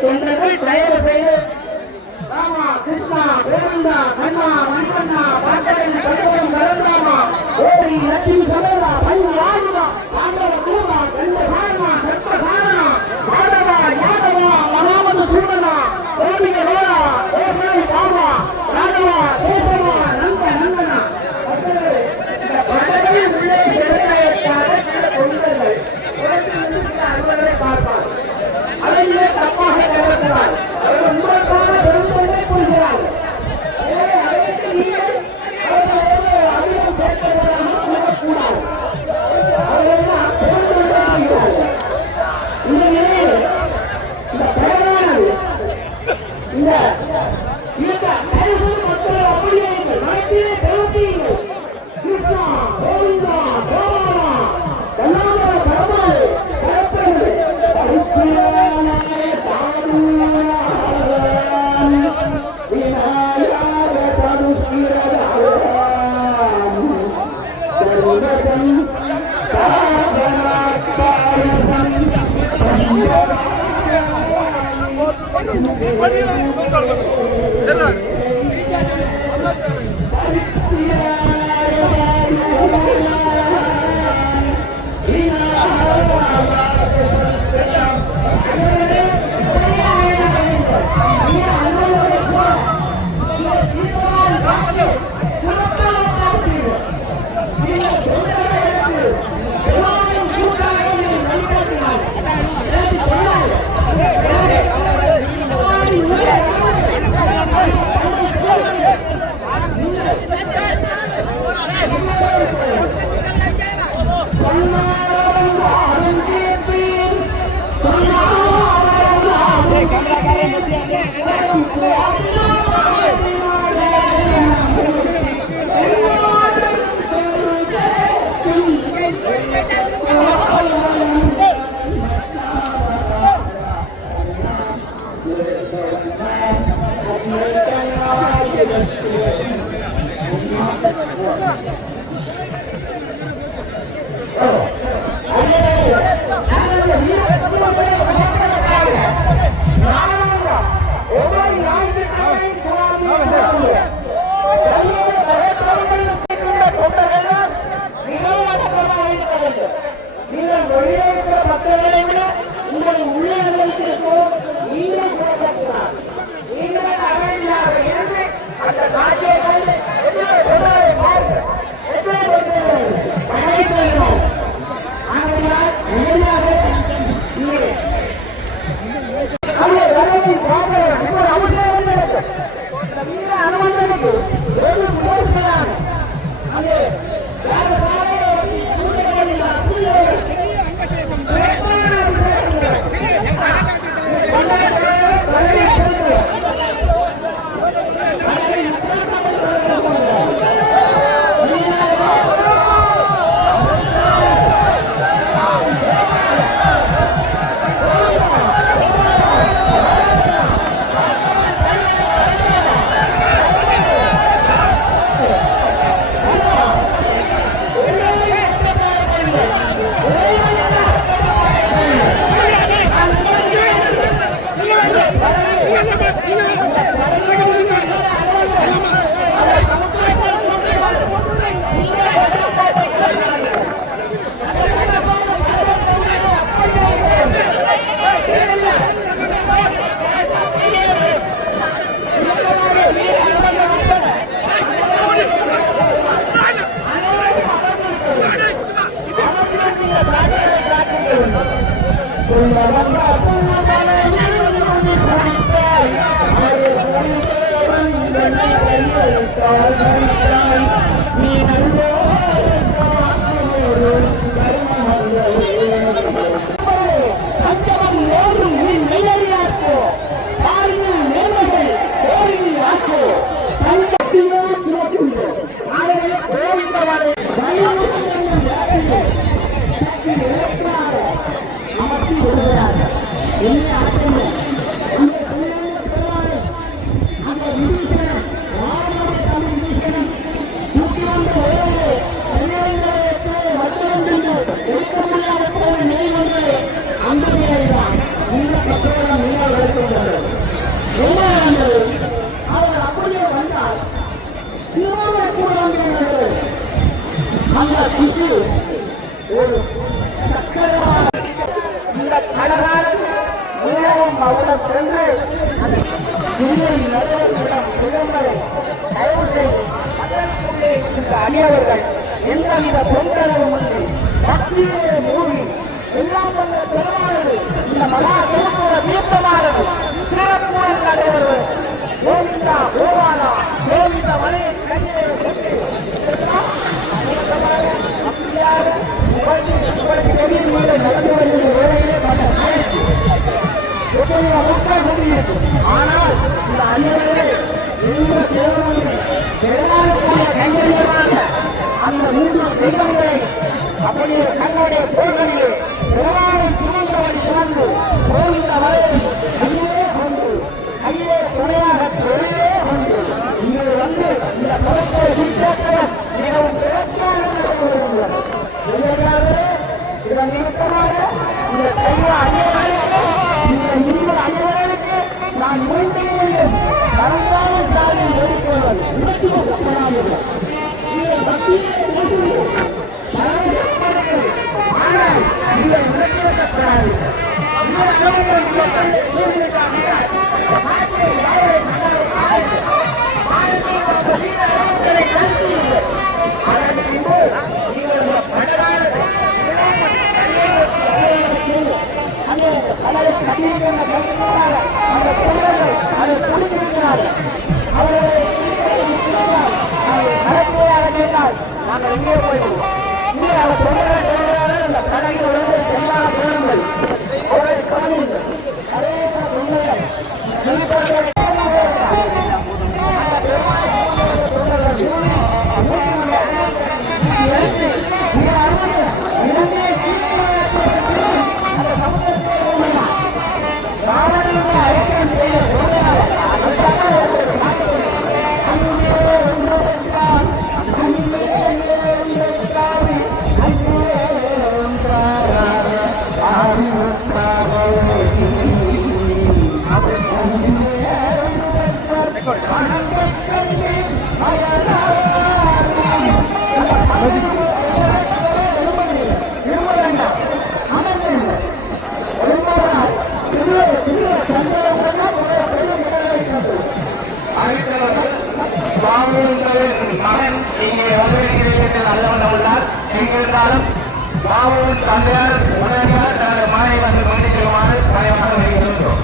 தொண்டர்கள் தயவு செய்து ராமா கிருஷ்ணா பேரண்டா கண்ணா மணிவண்ணா பாட்டை கடுவம் கலந்தாமா ஓடி லட்சுமி சபையா பள்ளி ஆடுவா பாண்டவ குருவா கண்ட காரணா சர்ப்ப காரணா மாதவா யாதவா மகாமத சூடனா கோபிக ரோடா ஓசாரி பாவா ராகவா தேசவா நந்த நந்தனா இந்த பட்டங்களில் உள்ளே சிறையாயிருக்காத சில தொண்டர்கள் அலுவலரை பார்ப்பார் அதையே தப்பாக கருதுகிறார் அவர்கள் உங்களுக்கான பெருந்தொண்டை புரிகிறார் அதற்கு நீங்கள் அதிகம் பேசுவதாக கூறக்கூடாது அவர்களெல்லாம் பெருந்தொண்டை செய்கிறார்கள் இந்த நிலையில் இந்த பிரதமர் இந்த மக்களை அப்படியே நடத்தியே பிரவர்த்தியுங்கள் கிருஷ்ணா கோவிந்தா கோபாலா கல்லாத கரமல் கரப்பது அந்த குச்சி ஒரு சக்கரமான இந்த கடகாரன் மிகவும் அவரிடம் சென்று அந்த குதிரை நடுவர்களிடம் சிறந்ததை தயவு செய்து அதற்குள்ளே இருந்த அடியவர்கள் எந்தவித தொந்தரவும் இல்லை சக்தியே மூடி எல்லாம் வந்த பெருமானது இந்த மகா சிறப்புற தீர்த்தமானது சிறப்புடன் நடைபெறுவது கோவிந்தா கோவானா கோவிந்த மலையை கையிலே கொண்டு அப்படியாக உங்களுக்கு வெளியில் நடந்து வருகிற வேலையிலே ஆனால் இந்த அணிவர்கள் எந்த சேவனும் கையெழுத்தாக அந்த மூன்று தெய்வங்களை அப்படியே தங்களுடைய கோள்களிலே பெருமாளை சுமந்தவரை சுமந்து கோவிந்த மலையை கையிலே கொண்டு கையிலே துணையாக தொழிலே கொண்டு இங்கே வந்து இந்த சமத்தை விட்டவர் மிகவும் சிறப்பாக இதன் நிமித்தமாக இந்த தெய்வ அணிவர்களுக்கு இந்த இந்து அணிவர்களுக்கு நான் மீண்டும் பரந்தாலும் சாலையில் ஓடிக்கொள்வது நாங்கள் எங்கே போயிடுவோம் இங்கே அவர் தொழிலாளர் அந்த கடையில் வந்து எல்லா பொருள்கள் அவரை கவனிங்கள் மகன் இங்கே நல்லவண்ண உள்ளார் எங்கிருந்தாலும் பாபுவின் தந்தையார் உடனடியாக தனது மகனை வந்து கவனிக்குமாறு பயமாக வருகின்றோம்.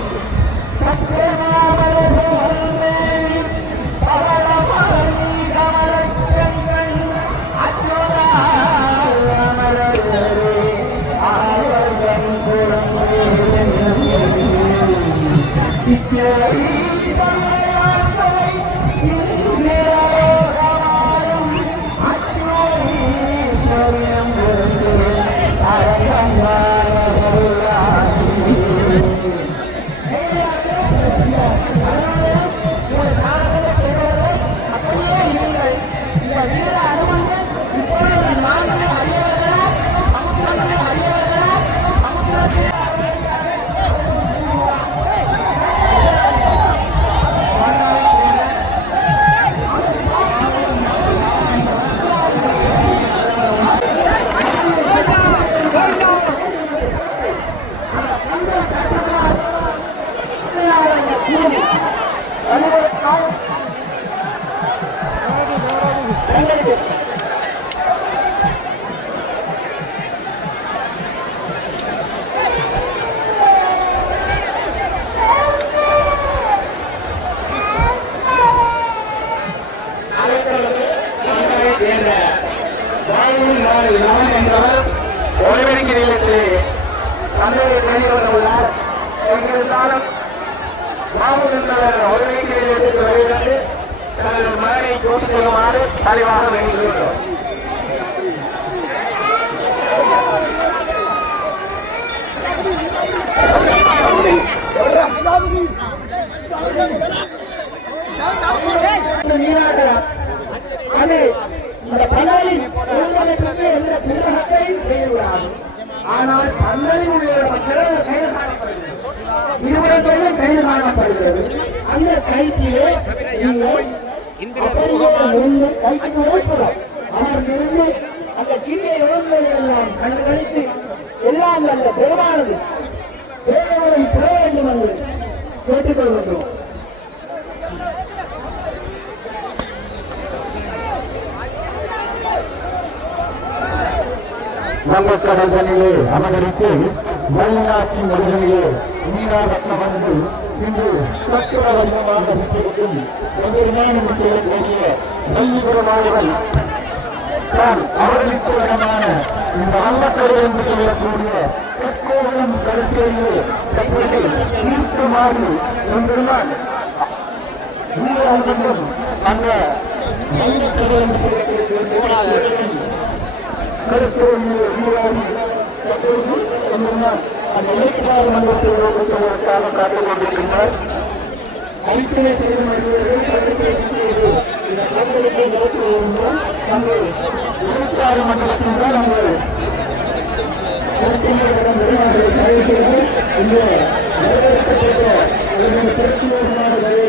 மகனை கூட்டிச் செல்லுமாறு தலைவாக வேண்டுகிறோம். ஆனால் பந்தலில் உள்ள மக்கள் கைது காணப்படுகிறது. இருவரும் கைது காணப்படுகிறது. அந்த கைதிலே அந்த கீழே உணர்வுகளை எல்லாம் கண்டுகளித்து எல்லாம் நல்ல பெருமானது பேரவரை பெற வேண்டும் என்று கேட்டுக்கொள்கின்றோம். வங்கக்கடலிலே அமகரித்து வல்லாட்சி மொழிகளிலே நீராக வந்து இன்று சத்துரவந்தமாக விட்டிருக்கும் எதிர்மானம் செய்யக்கூடிய நெய்யுறவாளிகள் தான் அவர்களுக்கு இடமான இந்த வங்கக்கடல் என்று சொல்லக்கூடிய தற்கோலம் கருத்தையே இருக்குமாறு என்றுதான் அந்த வங்கக்கடல் என்று சொல்லக்கூடிய அந்த இலக்கிய மன்றத்தில் செல்வதற்காக காத்துக் கொண்டிருக்கின்றார். அரிச்சனை செய்து இந்த கல்வெட்டை நோக்கி இருந்தோம். அங்கு 26 மண்டலத்தில் தான் அங்கு தயவு செய்து இந்த வரவேற்கப்பட்ட திருச்சியோடு வரவேற்கப்பட்ட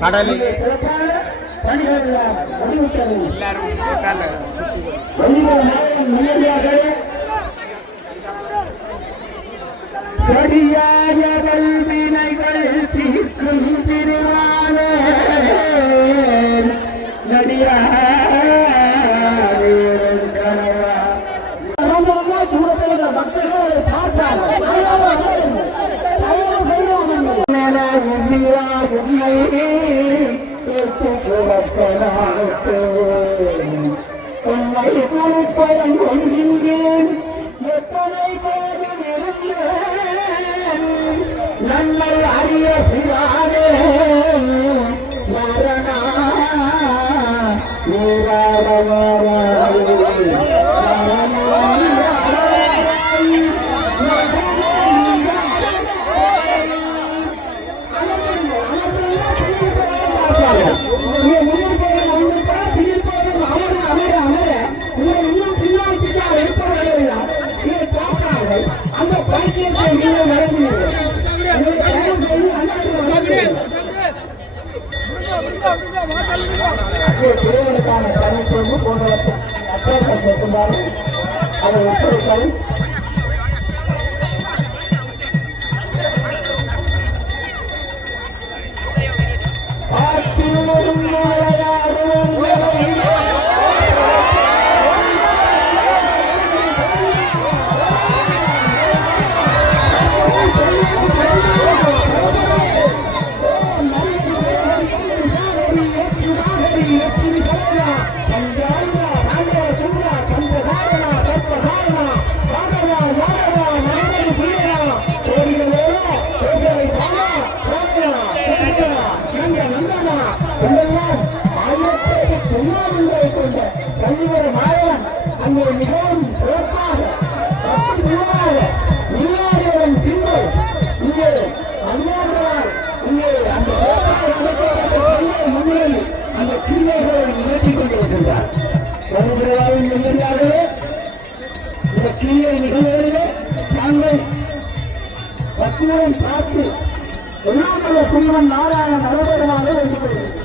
கடலில் சரியாக வினைகள் தீர்க்கும் திருவான நடிகா பக்தர்கள் பார்த்தார்கள் உன்னை கொடுப்பதன் கொள்கின்றேன் எத்தனை பேரும் இருந்தேன் நன்மை அறிய சிவானே மரணா அந்த பைக்கியத்தை திருவனுக்கான தனிப்பொழுது போன்றவற்றை அச்சேசம் கேட்குமாறு அதை ஒத்துழைக்கவும் அங்கே மிகவும் சிறப்பாக பின்பு இங்கே அந்நியர்களால் இங்கே அந்த முன்னிலையில் அந்த கிள்ளைகளை நிகழ்த்தி கொண்டிருக்கின்றார். இந்த கிள்ளை நிகழ்வுகளிலே நாங்கள் பசுமையை பார்த்து எல்லாமல்ல சும்மன் நாராயண நரபெருமாக வேண்டிக் கொள்கிறோம்.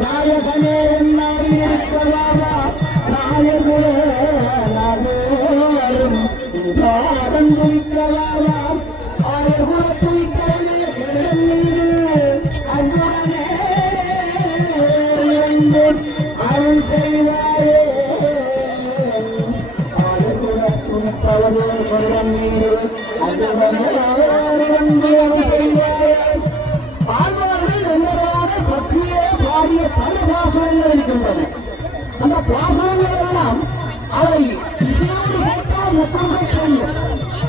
நாயகனே நாயகனே அருள் செய்வாரே பல பாசனங்கள் இருக்கின்றன. அந்த பாசனங்கள் எல்லாம் அதை இசையோடு கேட்டால் முத்தம் செய்யும்.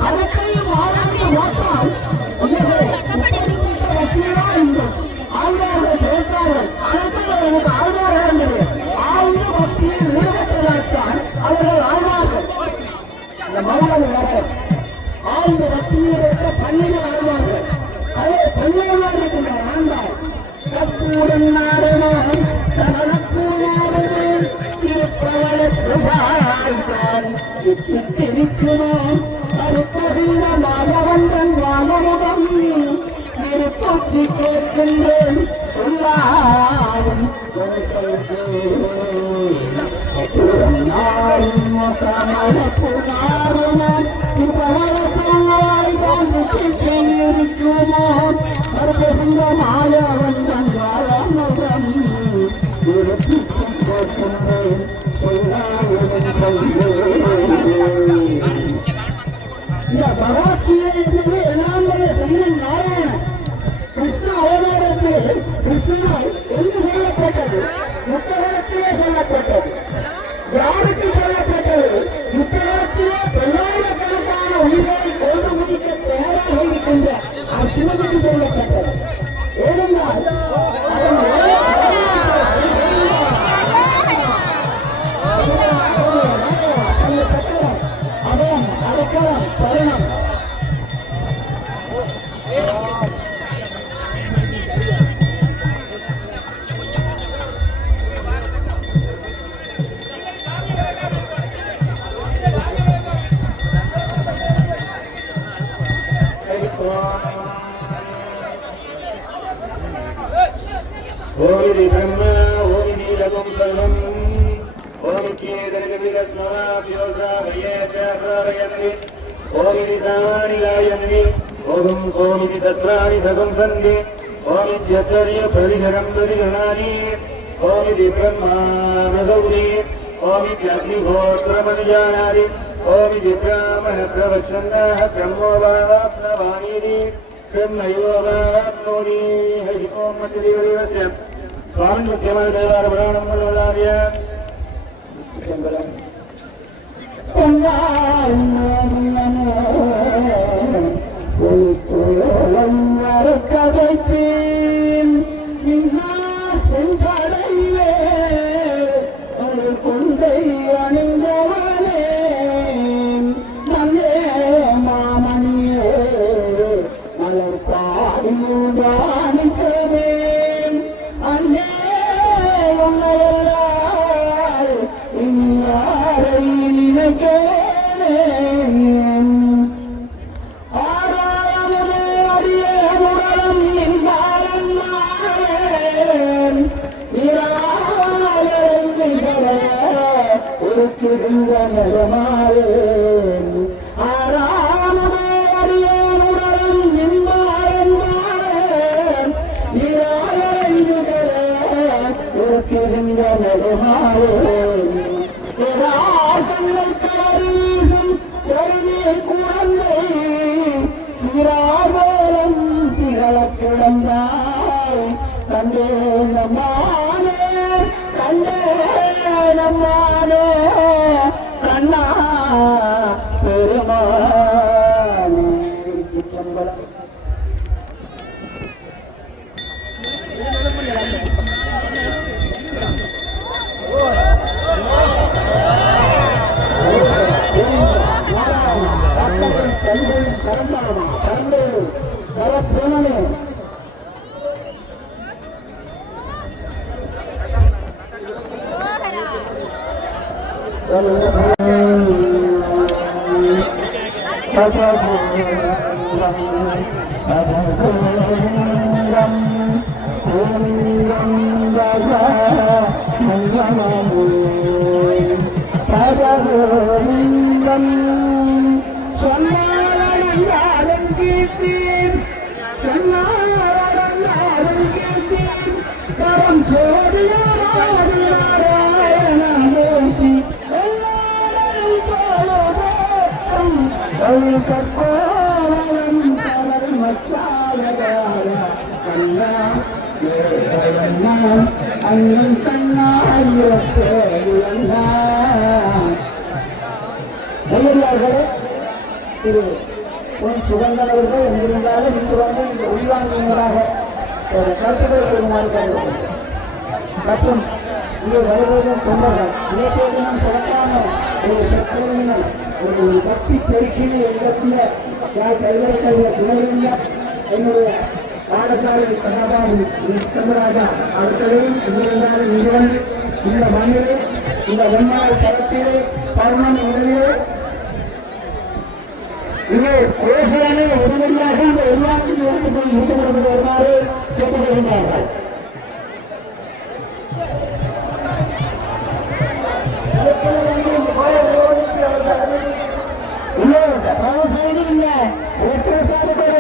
அதற்கையும் ஆழ்ந்து பார்த்தால் ஆழ்வார்கள் கேட்பார்கள். அதற்காக எனக்கு ஆழ்வார்கள் என்பது ஆழ்ந்த பக்தியில் ஈடுபட்டதால்தான் அவர்கள் ஆழ்வார்கள். இந்த மனிதர்கள் வேறு ஆழ்ந்த பக்தியில் இருக்க பள்ளிகள் ஆழ்வார்கள். அதே பள்ளிகளாக இருக்கின்ற ஆழ்ந்தார் கற்பூடன் நாடனம் தனக்கூடாது திருப்பவள சுபாய்தான் திருக்கணும் அறுப்பகின்ற மாதவந்தன் வாழமுகம் திருப்பற்றி கேட்கின்றேன் சொல்லாரும் இந்த பகவத்கீதை என்பது என்னாலே செய்யும் நாராயணன் கிருஷ்ண அவதாரத்தில் கிருஷ்ணனால் எங்கு சொல்லப்பட்டது? புத்தகத்திலே சொல்லப்பட்டது. யாருக்கு சொல்லப்பட்டது? புத்தகத்திலே பல்லாயிரக்கணக்கான உயிரை கொண்டு முடிக்க தயாராக இருக்கின்ற அர்ஜுனனுக்கு சொல்லப்பட்டது. ஏனென்றால் சரணம் ஓம் பிரம்ம ஓம் நீலகம் சர்வம் ஓம் கேதனகவிரஸ்மராபியோசாவயேச்சாரயந்தி ஓம் நிசாமானி லாயந்தி ஓம் சோமிதி சஸ்ராணி சகம் சந்தி ஓம் இத்யத்வரிய பிரதிகரம் பிரதிகணாதி ஓம் இதி பிரம்மானகௌரி ஓம் இத்யக்னிஹோத்திரமனுஜானாதி ஓம் இதி பிராமண பிரவச்சந்தாः பிரம்மோவாப்னவானீதி பிரம்மயோகாப்னோதி ஹரி ஓம் ஸ்ரீவரிவஸ்ய சுவாமி முக்கியமான தேவார புராணம் வல்லாவிய கதைத்தேன் சென்றடைவே கொண்டை அணிந்தவனே நல்லே மாமணியே மலர் பாடியுதானிக்கவே அன்னே உன்னையல்லால் இனி யாரை நினைக்கிறேன் ஆராயமுதே அடியே முரளம் நின்றான் ஒருக்கின்ற நிலமாறேன் ஆராமுதே அடியே முரளம் நின்றான் ஒருக்கின்ற நிலமாறேன் குழந்தை சிராபோலம் திகழ கிடந்தாய் கண்டே நம்மானே கண்டே நம்மானே கண்ணா பெருமானே சம்பளம் சுகந்தன் அவர்கள் எங்கிருந்தாலும் இன்று வந்து இந்த உள்வாங்கியவராக ஒரு கருத்துக்கள் மற்றும் இங்கே வருவதும் தொண்டர்கள் இலக்கிய சிறப்பான ஒரு சக்தியினர் ஒரு பக்தி பெருக்கின இடத்தில் யார் கைவிடக்கூடிய துணையிருந்த என்னுடைய பாடசாலை சகாபாபு சந்திரராஜா அவர்களையும் இங்கிருந்தாலும் இங்கு வந்து இந்த மண்ணிலே இந்த வெண்ணாய் தரத்திலே பௌர்ணமி உடனே இங்கே பேசியானே உடனடியாக இந்த எல்லாத்தையும் எடுத்துக்கொண்டு ஈடுபடுவது வருமாறு கேட்டுக்கொள்கின்றார்கள்.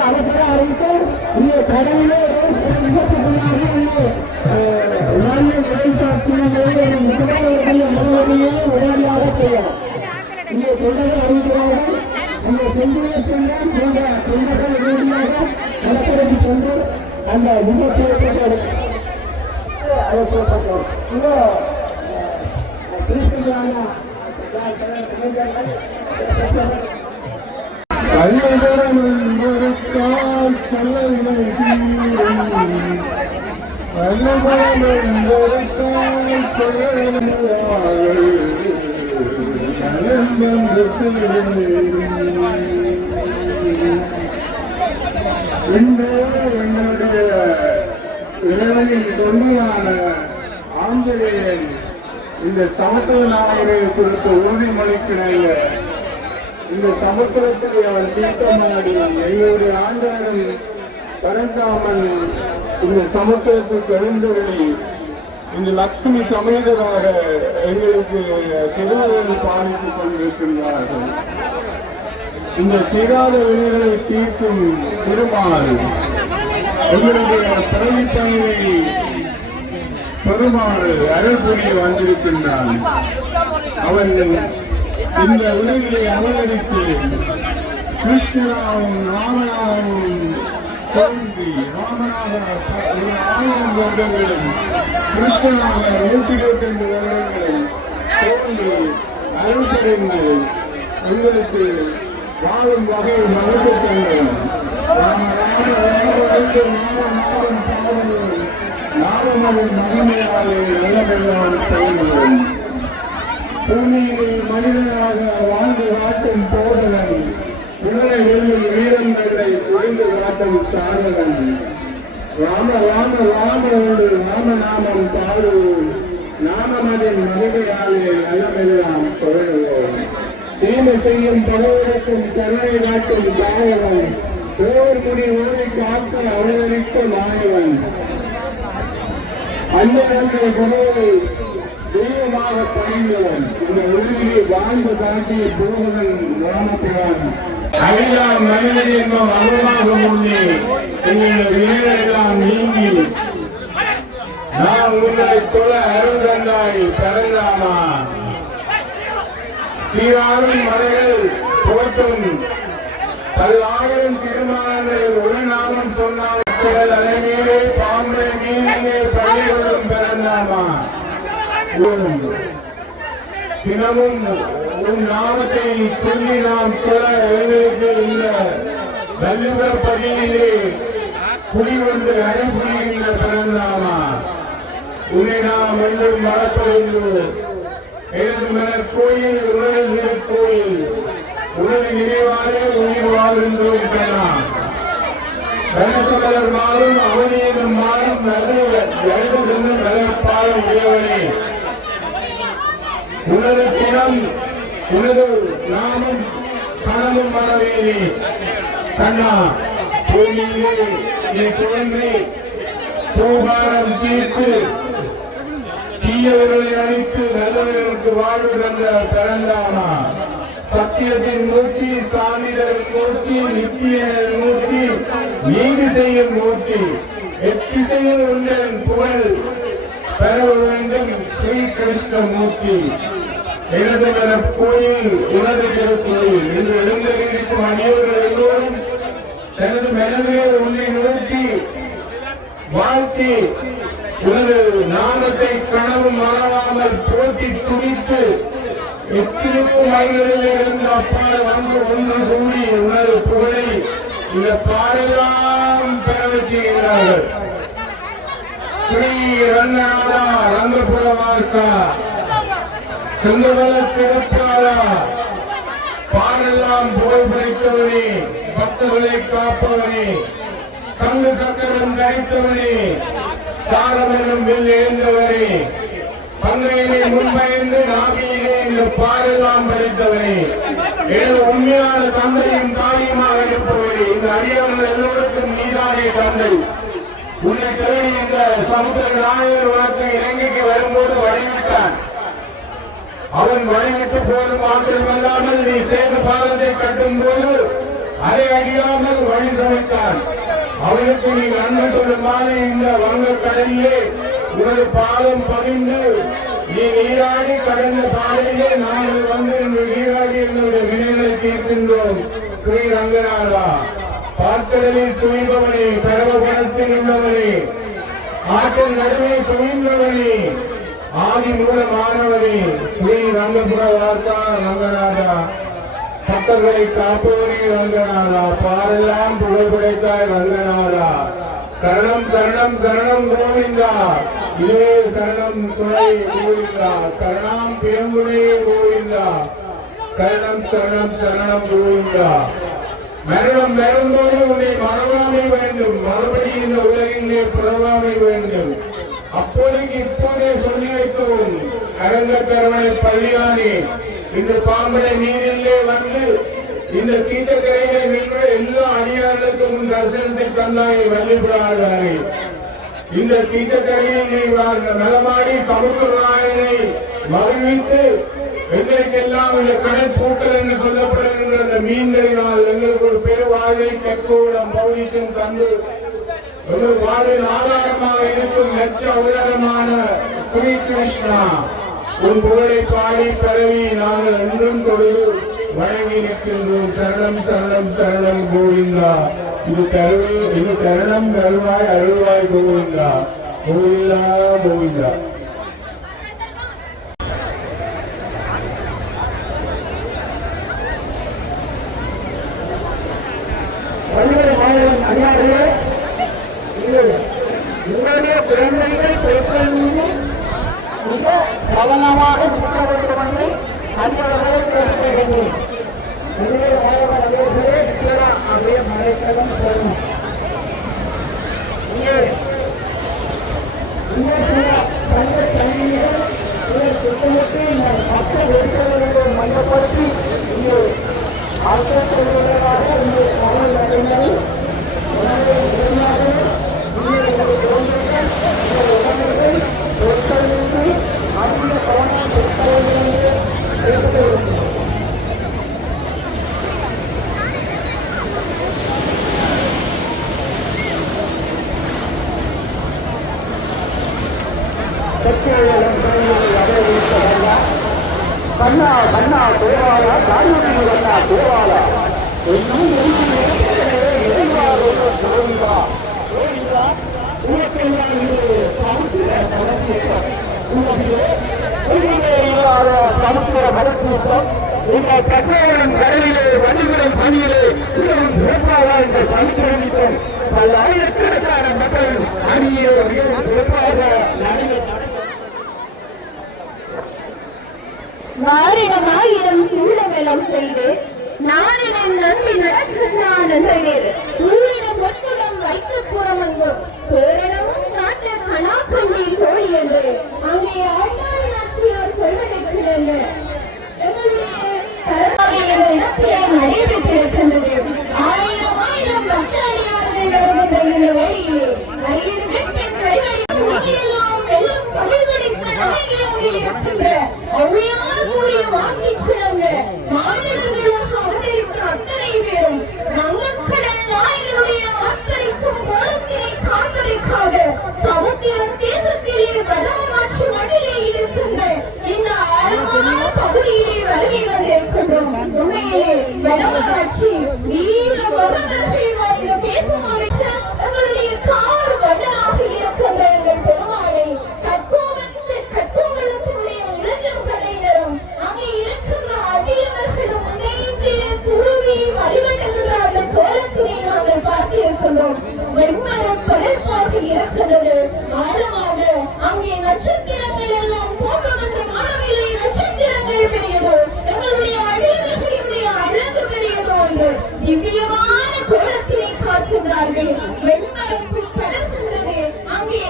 அவசர அறிவித்து இங்கே கடலிலே உடனடியாக செய்யணும். இங்கே தொண்டர்கள் அறிவிக்கிறார்கள். இந்த செந்தியை சென்ற போன்ற தொண்டர்கள் உடனடியாக கடற்கரைக்கு சென்று அந்த விபத்தை அதை சொல்லப்பட்டோம். இங்கே கிறிஸ்தவரான என்னுடைய இறைவனின் தொண்டியான ஆஞ்சநேயன் இந்த சமுத்திர நாயரை குறித்த உறுதிமொழிக்கிணைய இந்த சமுத்திரத்தில் அவர் தீர்த்தமாடி எங்களுடைய ஆண்டாரம் பரந்தாமன் இந்த சமுத்திரத்துக்கு எழுந்தருளி இந்த லட்சுமி சமேதராக எங்களுக்கு திருவள்ளுவர் பாலித்துக் கொண்டிருக்கின்றார்கள். இந்த தீராத வினைகளை தீர்க்கும் திருமால் எங்களுடைய பிறவிப்பயனை பெருமாள் அருள் புரிய வந்திருக்கின்றான். அவன் இந்த உலகிலே அவதரித்து கிருஷ்ணராகவும் ராமனாகவும் தோன்றி ராமனாக 1000 வருடங்களும் கிருஷ்ணனாக 125 வருடங்களும் தோன்றி அருள் புரிந்து எங்களுக்கு வாழும் வகை மகிழ்ச்சி தந்தவன். நாமமதின் மகிமையாலே நிலவெல்லாம் செயல்படும் பூமியிலே மனிதனாக வாழ்ந்து காட்டும் போதவன் உடலை வெல்லும் வீரங்களை புரிந்து காட்டும் சாதவன். ராம ராம ராமோடு ராமநாமம் பாடுவோம். நாமமதின் மகிமையாலே நலமெல்லாம் தொடருவோம். தீமை செய்யும் பலவருக்கும் கருணை காட்டும் தாயவன். தேவர் முடி ஓரை காக்க அவதரித்த மாயவன். அன்னதங்கள் குணவை தெய்வமாக பணிந்தவன். இந்த உலகிலே வாழ்ந்து காட்டிய போகவன் ராமபிரான். அகிலாம் மனிதன் என்பம் அருளாக முன்னே எங்களுடைய வினைகளெல்லாம் நீங்கி நான் உங்களை தொழ அருள் தந்தாய் பரந்தாமா. சீராரும் மலைகள் புகட்டும் பல்லாயிரம் திருமாவளவன் ஒரு நாமம் சொன்னால் அலைநீரே பாம்பை நீரிலே பள்ளிகளும் பிறந்தாமா. தினமும் உன் நாமத்தை சொல்லி நாம் தொழ எங்களுக்கு இந்த வல்லுவப்பதியிலே குடிவந்து அனுப்புகின்ற பிறந்தாமா உன்னை நாம் என்றும் மறப்பதில்லை. எனது மலர் கோயில் உணவு திருக்கோயில் உணவு நினைவாக உயிர் வாழ்கின்றோம் கண்ணா. கணசமலர் மாறும் அவனியனும் மாறும் நல்ல நலப்பாலம் உடையவனே, உனது தினம் உனது நாமும் பணமும் வரவேனே கண்ணா. பூமியிலே நீ தோன்றி பூபாரம் தீர்த்து தீயவர்களை அழித்து நல்லவர்களுக்கு வாழ்வு தந்த பிறந்தாமா. சத்தியத்தின் மூர்த்தி, சாமிதர் மூர்த்தி, நித்திய மூர்த்தி, நீதி செய்யும் மூர்த்தி, எத்திசையில் உண்டன் புகழ் பெற வேண்டும் ஸ்ரீ கிருஷ்ணமூர்த்தி. எனது கோயில் உனது திருக்கோயில் என்று எழுந்திருக்கும் அனைவர்கள் எல்லோரும் தனது மனதிலே உன்னை நோக்கி வாழ்த்தி உனது நாமத்தை கனவு மறவாமல் போட்டி துணித்து எத்தனையோ மைல்களில் இருந்து அப்பால் வந்து ஒன்று கூடி உனது புகழை இந்த பாடலாம் பெற வச்சுகிறார்கள். ஸ்ரீ ரங்கநாதா ரங்கபுரவாசா செங்கவல திருப்பாளா பாடலாம் புகழ் படைத்தவனே, பக்தர்களை காப்பவனே, சங்கு சக்கரம் தரித்தவனே, சாரமெனும் வில் ஏந்தவனே, பங்கையிலே முன்பயந்து நாவியிலே இந்த பாடலாம் படைத்தவனே, உண்மையான தந்தையும் தாயுமாக இருப்பவனே, இந்த அடியார்கள் எல்லோருக்கும் நீதானே தந்தை. உன்னை தேடி இந்த சமுத்திர நாயகர் உனக்கு இலங்கைக்கு வரும்போது வழிவிட்டான். அவன் வழிவிட்டு போது மாத்திரமல்லாமல் நீ சேர்ந்த பாலத்தை கட்டும் போது அதை அறியாமல் வழி சமைத்தான். அவனுக்கு நீ நன்மை சொல்லுமாறு இந்த வங்கக்கடலிலே உனது பாலம் பதிந்து நீ நீராடி கடந்த பாதையிலே நாங்கள் வந்து நீராடி என்னுடைய வினைகளை தீர்க்கின்றோம். ஸ்ரீ ரங்கநாதா பாற்கடலில் துணிபவனே, பரவகுணத்தில் உள்ளவனே, ஆற்றின் நடுவே துணிந்தவனே, ஆதி மூலமானவனே, ஸ்ரீ ரங்கபுரவாசா ரங்கநாதா பக்தர்களை காப்பவனே ரங்கநாதா, பாரெல்லாம் புகழ் படைத்தாய் ரங்கநாதா. சரணம் சரணம் சரணம் கோவிந்தா, இதுவே சரணம் துணை கோவிந்தா, சரணம் பியங்குனே கோவிந்தா, சரணம் சரணம் சரணம் கோவிந்தா. மரணம் வரும்போது உன்னை மறவாமை வேண்டும், மறுபடியும் இந்த உலகிலே பிறவாமை வேண்டும். அப்போதைக்கு இப்போதே சொல்லி வைக்கவும் அரங்கக்கரவனை பள்ளியானே, இன்று பாம்படை நீரிலே வந்து இந்த தீர்த்தக்கரையிலே நின்று எல்லா அடியார்களுக்கும் உன் தரிசனத்தை தந்தாய் வல்லிபுராதாரே. இந்த தீர்த்தக்கரையில் நீ நலமாடி சமுத்திரநாயகனை மகிழ்வித்து எங்களுக்கெல்லாம் இந்த கடல் பூக்கள் என்று சொல்லப்படுகின்ற அந்த மீன்களினால் எங்களுக்கு ஒரு பெரு வாழ்வை கற்கோளம் பௌதிக்கும் தந்து எங்கள் வாழ்வின் ஆதாரமாக இருக்கும் லட்ச உலகமான ஸ்ரீ கிருஷ்ணா உன் புகழை பாடி பரவி நாங்கள் என்றும் தொழுது வணங்கி நிற்கின்றோம். சரணம் சரணம் சரணம் கோவிந்தா, இது தருணம் தருவாய் அருள்வாய் கோவிந்தா, கோவிந்தா கோவிந்தா. அடியார்களே, உங்களுடைய குழந்தைகள் பெண்கள் மீது மிக கவனமாக சுற்ற வேண்டும் என்று அன்பர்களை கேட்கிறேன். இதுவே அடியார்களே அப்படியே மறைக்கலும் சொல்லணும். இங்கே சில தங்க தண்ணீர்கள் சுத்தமுற்றி மற்ற வெளிச்சங்களை மையப்படுத்தி இங்கே ஆற்றப்படுவதாக இங்கே தமிழ் அறிஞர்கள் கண்ணா கண்ணா தேவாலா காயுடி கண்ணா தேவாலா உனக்கெல்லாம் இல்லாத சமுத்திர மலக்கூட்டம் இந்த கற்றைகளின் கடலிலே வண்டிகளின் பணியிலே மிகவும் சிறப்பாக இந்த சமுத்திரம் பல்லாயிரக்கணக்கான மக்கள் அணியே மிகவும் சிறப்பாக வாரிடமாயிரம் சூழவெல்லாம் செய்து நாரிடம் நம்பி நடக்கின்றான் என்றீர் ஊரிடம் ஒட்டுடம் வைத்து புறமங்கும் பேரிடமும் நாட்டு கணாக்கண்டி தோழி என்று அங்கே ஆழ்வார் நாச்சியார் சொல்லிருக்கிறது. நடைபெற்றிருக்கின்றது. ஆயிரம் ஆயிரம் பக்தடியார்கள் வருகின்ற இந்த வழியிலே அத்தனை பேரும் வங்கக்கடல் நாயனுடைய அத்தனைக்கும் கோலத்தினை காண்பதற்காக சமுத்திரம் தேசத்திலே வடமாட்சி மண்ணிலே இருக்கின்ற இந்த ஆழமான பகுதியிலே வருகை வந்திருக்கின்றோம். உண்மையிலே வடமாட்சி வீர வரதர்கள் வாழ்ந்த தேசமாக எங்களுடைய கார் வண்டனாக இருக்கின்ற எங்கள் பெருமாளை கற்கோவலத்தினுடைய இளைஞர் படையினரும் அங்கே இருக்கின்ற அடியவர்களும் இணைந்து துருவி வழிபடுகின்ற அந்த கோலத்தினை நாங்கள் பார்த்திருக்கின்றோம். வெண்மரம் பரப்பாக இருக்கின்றது. ஆழமாக அங்கே நட்சத்திரங்கள் எல்லாம் போற்றுகின்ற மாணவிலே நட்சத்திரங்கள் பெரியதோ எங்களுடைய அடியவர்களுடைய அழகு பெரியதோ என்று திவ்யமான கோலத்தினை காட்டுகிறார்கள். வெண்மரப்பு படர்கின்றது. அங்கே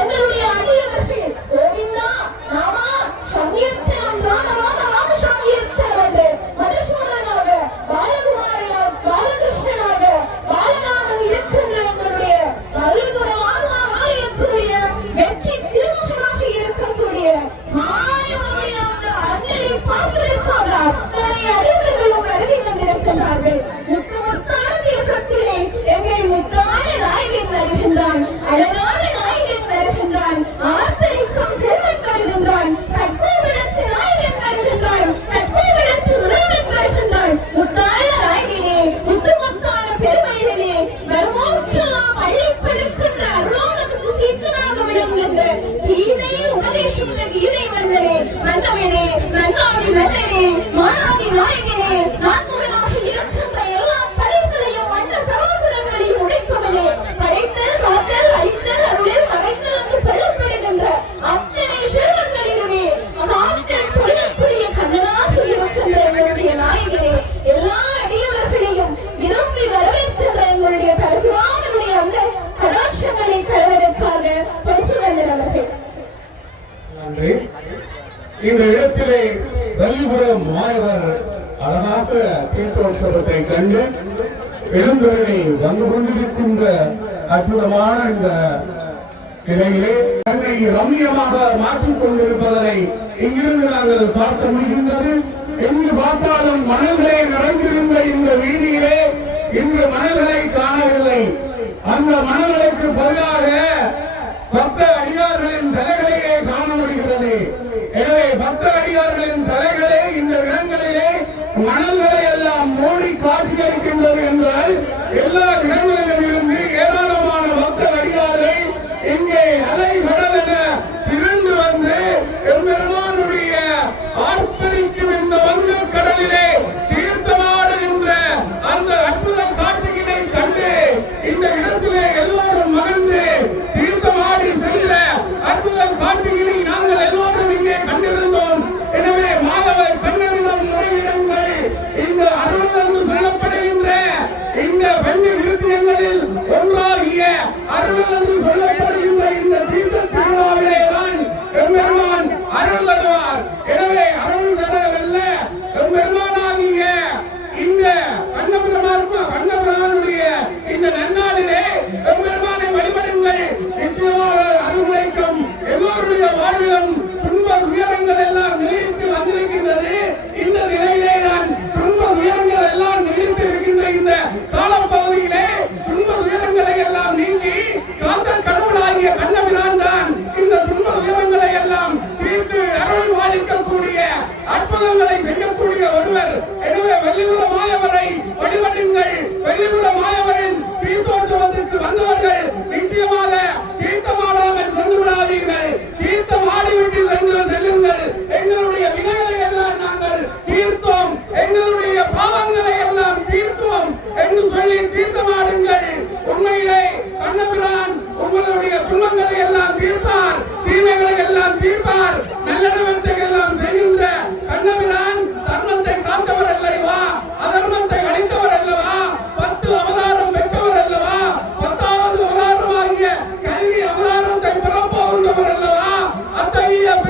எங்களுடைய அடியவர்கள் கோவிந்தா ராமா சங்கீர்த்தனம் ராம ராம ராம சங்கீர்த்தனம் என்று மதுசூதனாக பாலகுமாரனாக பாலகிருஷ்ணனாக பாலனாக இருக்கின்ற எங்களுடைய கலிபுர ஆலயத்துடைய வெற்றி திருமகனாக இருக்கக்கூடிய மாயவனுடைய அந்த அஞ்சலி பார்ப்பதற்காக அத்தனை அடியவர்களும் வருகை வந்திருக்கின்றார்கள். முத்தான தேசத்திலே எங்கள் முத்தான நாயகன் வருகின்றான். அழகான நாயகன் வருகின்றான். ஆர்த்தரிக்கும் செல்வன் வருகின்றான். கற்பூரத்து நாயகன் வருகின்றான். கற்பூரத்து உறவன் வருகின்றான். முத்தான நாயகனே முத்துமத்தான பெருமையிலே வருவோர்க்கெல்லாம் அள்ளிப்படுகின்ற அருளோனுக்கு சீத்தனாக விளங்குகின்ற கீதை உபதேசித்த கீதை வந்தனே வந்தவனே நன்னாதி வந்தனே மானாதி நாயகனே நான்முகனாக இருக்கின்ற எல்லா படைகளையும் வந்த சராசரங்களையும் உடைப்பவனே படைத்தல் காத்தல் அழித்தல் அருளில் மறைத்தல் என்று சொல்லப்படுகின்ற அத்தனை செல்வங்களிலுமே காத்தல் தொழிற்குரிய கண்ணனாக இருக்கின்ற எங்களுடைய நாயகனே எல்லா அடியவர்களையும் விரும்பி வரவேற்கின்ற எங்களுடைய பரசுராமனுடைய அந்த கடாட்சங்களை பெறுவதற்காக பரிசுவந்தர் அவர்கள். நன்றி. இந்த இடத்திலே வள்ளிபுரம் மாயவர் அழகாக தீர்த்தோற்சவத்தை கண்டு இளந்தொழிலை வந்து கொண்டிருக்கின்ற அற்புதமான இந்த நிலையிலே தன்னை ரம்மியமாக மாற்றிக் கொண்டிருப்பதனை இங்கிருந்து நாங்கள் பார்க்க முடிகின்றது. எங்கு பார்த்தாலும் மணல்களே நடந்திருந்த இந்த வீதியிலே இன்று மணல்களை காணவில்லை. அந்த மணல்களுக்கு பதிலாக பக்த அடியார்களின் தலைகளையே காண முடிகிறது. எனவே பக்த அடியார்களின் தலைகளே இந்த இடங்களிலே மணல்களை எல்லாம் மூடி காட்சியளிக்கின்றது என்றால் எல்லா இடங்களிலும் இருந்து ஏராளமான பக்த அடியார்கள் இங்கே அலை கடல் என திரண்டு வந்து எம்பெருமானுடைய ஆர்ப்பரிக்கும் இந்த வங்க கடலிலே தீர்த்தமாடுகின்ற அந்த அற்புத காட்சியினை கண்டு இந்த இடத்திலே எல்லோரும் மகிழ்ந்து தீர்த்தமாடி சென்ற அற்புத காட்சிகளை நாங்கள் எல்லோரும் இங்கே கண்டிருந்தோம். எனவே மாதவர் பெண்ணரிடம் முறையிடங்கள் இந்த அருள் என்று சொல்லப்படுகின்ற இந்த வெள்ளி விருத்தியங்களில் ஒன்றாகிய அருள் என்று சொல்லப்படுகின்ற இந்த தீர்த்த திருவிழாவிலே தான் எம்பெருமான் அருள் தருவார். எனவே அருள் தரவல்ல எம்பெருமானாகிய இந்த கண்ணபுரமானுடைய இந்த நன்னாளிலே எம்பெருமானை வழிபடுங்கள். நிச்சயமாக அருள் கிடைக்கும். எல்லோருடைய வாழ்விலும் துன்ப உயரங்கள் எல்லாம் நிலைத்து வந்திருக்கின்றது. இந்த நிலையிலே தான் துன்ப உயரங்கள் எல்லாம் நிலைத்து இருக்கின்ற இந்த காலப்பகுதியிலே துன்ப உயரங்களை எல்லாம் நீங்கி காத்தல் கடவுள்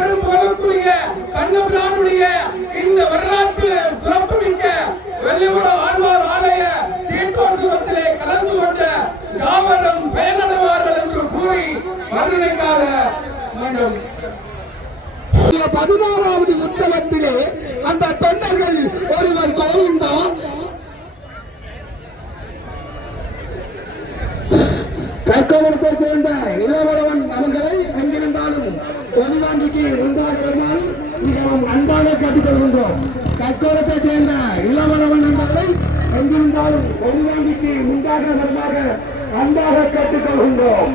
பெரும் புகழுக்குரிய கண்ணபிரானுடைய இந்த வரலாற்று சிறப்புமிக்க வெள்ளிபுரம் ஆழ்வார் ஆலய தீர்த்தோற்சவத்திலே கலந்து கொண்ட யாவரும் பயனடைவார்கள் என்று கூறி வர்ணனைக்காக மீண்டும் 16வது உற்சவத்திலே அந்த தொண்டர்கள் ஒருவர் கோவிந்தா கற்கோவரத்தை சேர்ந்த இளவரவன் அவர்களை எங்கிருந்தாலும் ஒலிவாண்டிக்கு உண்டாக வருமாறு மிகவும் அன்பாக கேட்டுக்கொள்கின்றோம். கற்கோவரத்தை சேர்ந்த இளவரவன் அவர்களை எங்கிருந்தாலும் ஒலிவாண்டிக்கு உண்டாக வருமாறு அன்பாக கேட்டுக்கொள்கின்றோம்.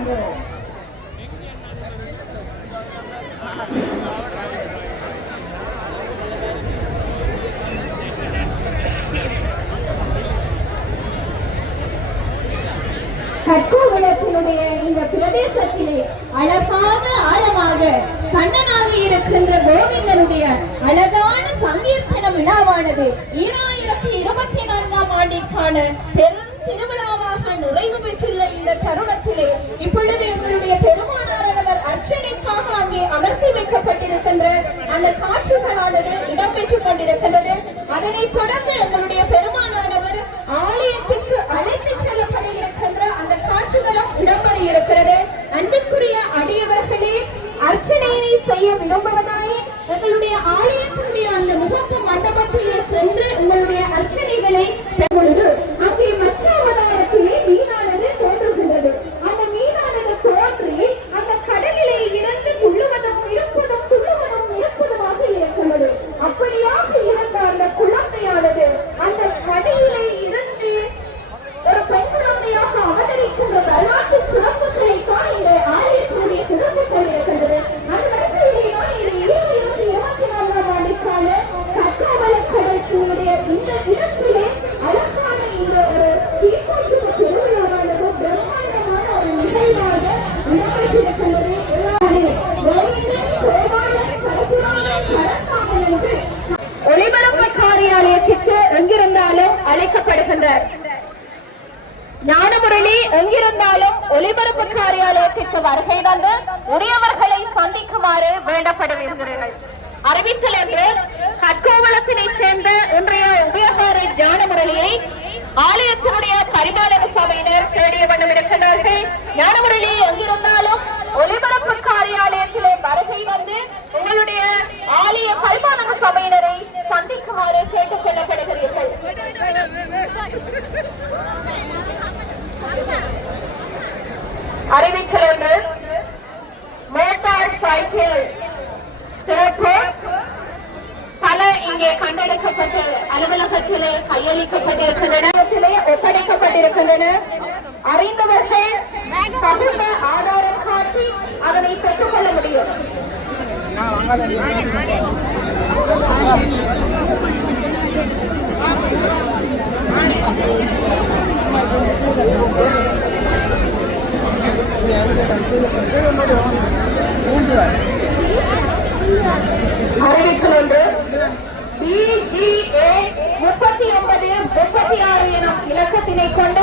கற்கோவளத்தினுடைய இந்த பிரதேசத்திலே அழகாக ஆழமாக கண்ணனாக இருக்கின்ற கோவிந்தனுடைய அழகான சங்கீர்த்தன விழாவானது 2024ஆம் ஆண்டிற்கான பெரும் திருவிழாவாக நிறைவு பெற்றுள்ள இந்த தருணத்திலே இப்பொழுது எங்களுடைய பெருமானாரவர் அர்ச்சனைக்காக அங்கே அமர்த்தி வைக்கப்பட்டிருக்கின்ற அந்த காட்சிகளானது இடம்பெற்றுக் கொண்டிருக்கின்றது. அதனைத் தொடர்ந்து எங்களுடைய பெருமானாரவர் ஆலயத்திற்கு அழைத்து செல்லப்பட இருக்கின்ற அந்த காட்சிகளும் இடம்பெற இருக்கிறது. அன்புக்குரிய அடியவர்களே, அர்ச்சனையினை செய்ய விரும்புவதாய் எங்களுடைய ஆலயத்தினுடைய அந்த முகப்பு மண்டபத்திலே சென்று உங்களுடைய அர்ச்சனைகளை பெறும்பொழுது அங்கே மற்ற அவதாரத்திலே மீனானது தோன்றுகின்றது. அந்த மீனானது தோன்றி அந்த கடலிலே இருந்து துள்ளுவதும் இருப்பதுமாக இருக்கிறது. அப்படியாக இருந்த அந்த குழந்தையானது அந்த கடலிலே இருந்து ஒரு பெண் குழந்தையாக அவதரிக்கின்ற வரலாற்று சிறப்புகளை தான் இந்த ஆலயத்தினுடைய சிறப்புகள் இருக்கின்றது. அந்த வரிசையிலேதான் இது 2024ஆம் ஆண்டிற்கான கற்காவலக்கடத்தினுடைய இந்த இடத்திலே அழகான இந்த ஒரு தீர்ப்போற்சவ திருவிழாவானது பிரம்மாண்டமான ஒரு நிகழ்வாக இடம்பெற்றிருக்கின்றது. ஒளிபரப்பு காரியாலயத்திற்கு எங்கிருந்தாலும் அழைக்கப்படுகின்றார். ஞானமுரளி எங்கிருந்தாலும் ஒளிபரப்பு காரியாலயத்திற்கு வருகை தந்து உரியவர்களை சந்திக்குமாறு வேண்டப்படுவீர்கள். அறிவித்தல் என்று கற்கோவளத்தினை சேர்ந்த இன்றைய உபயோகார ஞானமுரளியை ஆலயத்தினுடைய பரிபாலன சபையினர் தேடிய வண்ணம் இருக்கின்றார்கள். ஞானமுரளி எங்கிருந்தாலும் ஒளிபரப்பு காரியாலயத்திலே வருகை வந்து உங்களுடைய ஆலய பரிபாலன சபையினரை சந்திக்குமாறு கேட்டுக் கொள்ளப்படுகிறீர்கள். அறிவித்தல் ஒன்று மோட்டார் சைக்கிள் சிறப்பு பல இங்கே கண்டெடுக்கப்பட்டு அலுவலகத்திலே கையளிக்கப்பட்டிருக்கின்றன, ஒப்படைக்கப்பட்டிருக்கின்றன. அறிந்தவர்கள் பகிர்ந்த ஆதாரம் காட்டி அதனை பெற்றுக் கொள்ள முடியும். அறிவித்தல் ஒன்று BGA 3936 எனும் இலக்கத்தினை கொண்ட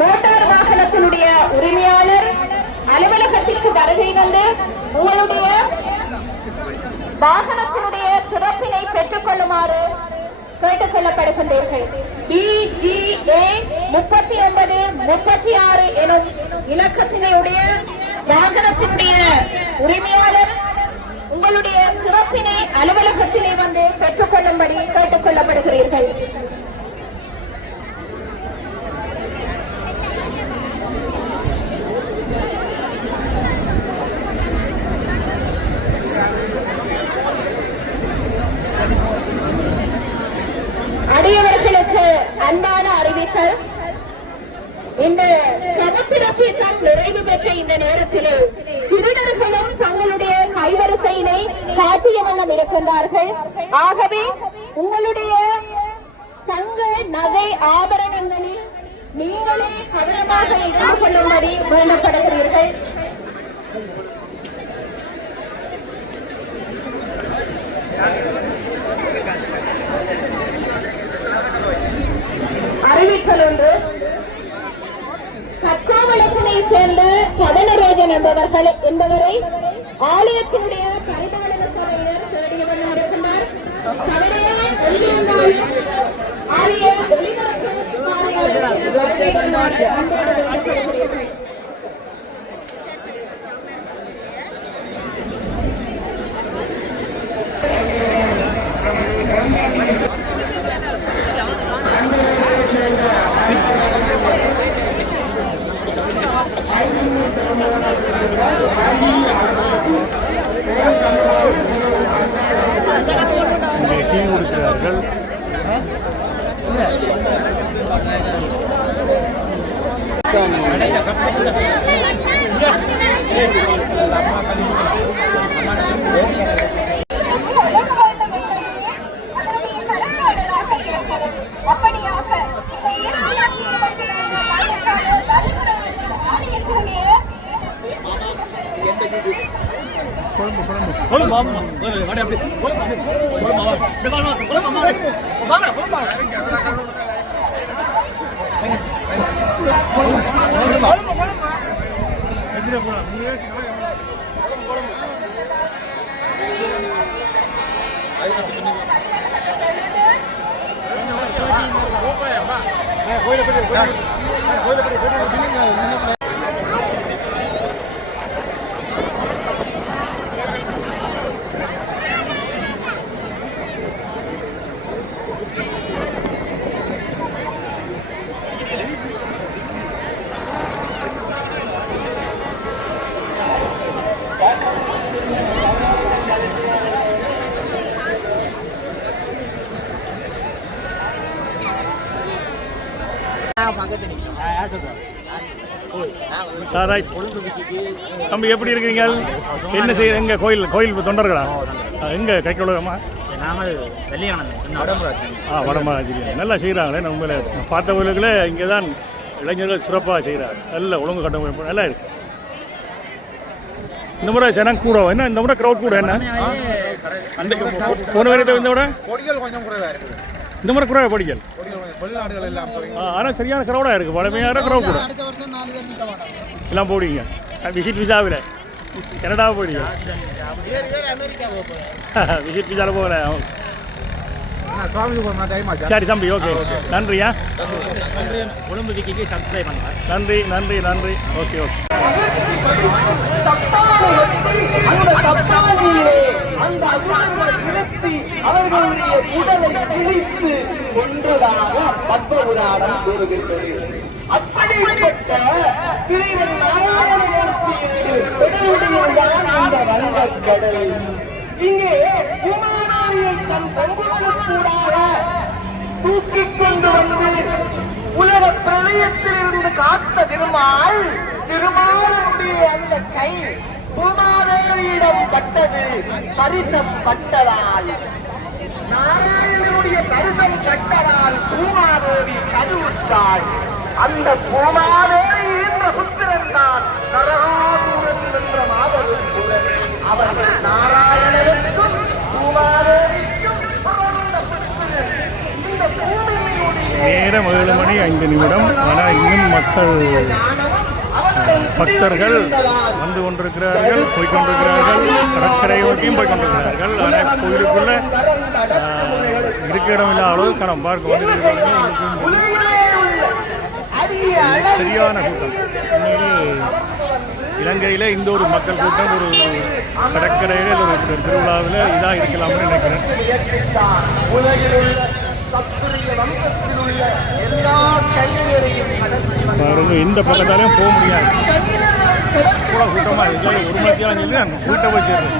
மோட்டார் வாகனத்தினுடைய உரிமையாளர் அலுவலகத்திற்கு வருகை வந்து உங்களுடைய வாகனத்தினுடைய சிறப்பினை பெற்றுக் கொள்ளுமாறு கேட்டுக் கொள்ளப்படுகின்றீர்கள். BGA 3936 எனும் இலக்கத்தினுடைய வாகனத்தினுடைய உரிமையாளர் உங்களுடைய சிறப்பினை அலுவலகத்திலே வந்து பெற்றுக் கொள்ளும்படி கேட்டுக் கொள்ளப்படுகிறீர்கள். அடியவர்களுக்கு அன்பான அறிவித்தல். இந்த சமுத்திரத்திற்கால் நிறைவு பெற்ற இந்த நேரத்திலே திருடர்களும் தங்களுடைய கைவரிசையினை காட்டிய வண்ணம் இருக்கின்றார்கள். ஆகவே உங்களுடைய தங்க நகை ஆபரணங்களில் நீங்களே கவனமாக இருந்து கொள்ளும்படி வேண்டப்படுகிறீர்கள். அறிவித்தல் ஒன்று கற்காவளத்தினை சேர்ந்த பதனராஜன் என்பவரை ஆலயத்தினுடைய பரிபாலன சபையினர் தேடிய வண்ணம் இருக்கின்றார். சபையால் எங்கிருந்தாலும் ஆலய ஒளிபரப்பு காரியாலயத்தில் வருகை தருமாறு அன்போடு வேண்டுகொள்கிறேன். டீ கொடுக்கிறார்கள். தம்பி எப்படி இருக்கிறீங்க? என்ன செய்ய எங்க கோயில் தொண்டர்களா எங்க கைக்குள்ளமா வடமராட்சி நல்லா செய்கிறாங்களே. நம்ம பார்த்தவர்களுக்கு இங்கே தான் இளைஞர்கள் சிறப்பாக செய்கிறாங்க. நல்ல ஒழுங்கு கட்டமைப்பு நல்லா இருக்கு. இந்த முறை ஜனம் கூட என்ன, இந்த முறை க்ரௌட் கூட என்ன போன வரைக்கும் இந்த முறை கொஞ்சம் குறைவாக இருக்குது. இந்த முறை குறைவாக படிக்கல் வெளிநாடுகள் எல்லாம் ஆனால் சரியான க்ரௌடாக இருக்குது. பழமையான க்ரௌட் கூட எல்லாம் போடுவீங்க. விசிட் விசாவில் கனடாவை போடுவீங்க. விசிட் விசாவில் போகல. சரி தம்பி, ஓகே, நன்றியா. உடம்பு விக்கிக்கு சப்ஸ்கிரைப் பண்ணுங்க. நன்றி நன்றி நன்றி. Okay okay. அந்த தப்பானியிலே அந்த அசுரங்கள் கிளப்பி அவர்களுடைய உடலை கிழித்து கொன்றதாக பத்மபுராணம் கூறுகின்றது. அப்படிப்பட்ட ஸ்ரீமன் நாராயணமூர்த்தியின் அந்த வங்கக்கடல் இங்கே குமாராயை தன் பொங்குக்கூடாக தூக்கிக் கொண்டு வந்து உலக பிரளயத்திலிருந்து காத்த திருமாலுடைய அந்த கை பூமாதேவியிடம் பட்டது. பரிசம் பட்டதால் நாராயணனுடைய பரிசம் பட்டதால் பூமாதேவி கருவுற்றாள். அந்த பூமாதேவி என்ற புத்திரன் தான் நரகாசூரன் என்ற மாபெரும் புலன். அவர்கள் நாராயணனுக்கும் பூமாதேவிக்கும் இந்த பூமியினுடைய நேரம் 7:05. ஆனால் இன்னும் மக்கள் பக்தர்கள் வந்து கொண்டிருக்கிறார்கள், போய்கொண்டிருக்கிறார்கள். கடற்கரை நோக்கியும் போய்கொண்டிருக்கிறார்கள். ஆனால் கோயிலுக்குள்ள இருக்க இடமில்ல அளவு கணம் பார்க்க வந்திருக்கிறார்கள். சரியான கூட்டம். உண்மையிலே இலங்கையில் இந்த ஒரு மக்கள் கூட்டம் ஒரு கடற்கரையில் ஒரு திருவிழாவில் இதாக இருக்கலாம்னு நினைக்கிறேன். பாருங்க, இந்த பக்கத்தாலையும் போக முடியாது. கூட கூட்டமாக இல்லை. ஒரு மணிக்கெல்லாம் சொல்லி அந்த கூட்ட வச்சிருக்கேன்.